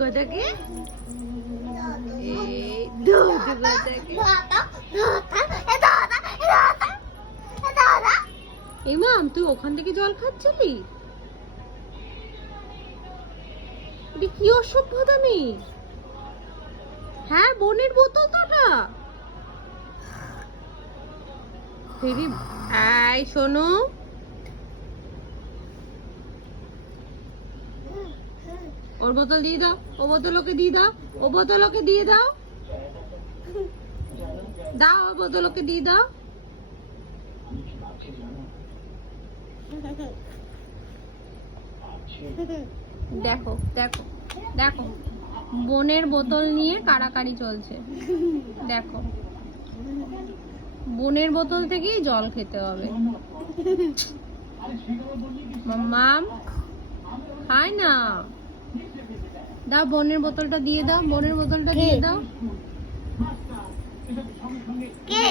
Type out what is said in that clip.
কথাকে ইমাম তুই ওখান থেকে জল খাচ্ছিলি? কি অসভ্যতামি! হ্যাঁ বোনের বোতল তো ওটা। এই শোনো, ওর বোতল দিয়ে দাও, ও বোতল ওকে দিয়ে দাও, ও বোতল ওকে দিয়ে দাও, দাও ও বোতল ওকে দিয়ে দাও। দেখো দেখো দেখো, বোনের বোতল নিয়ে কাড়াকাড়ি চলছে। দেখো, বোনের বোতল থেকেই জল খেতে হবে। মাম্মাম খায় না, দাও বোনের বোতলটা দিয়ে দাও, বোনের বোতলটা দিয়ে দাও। কে?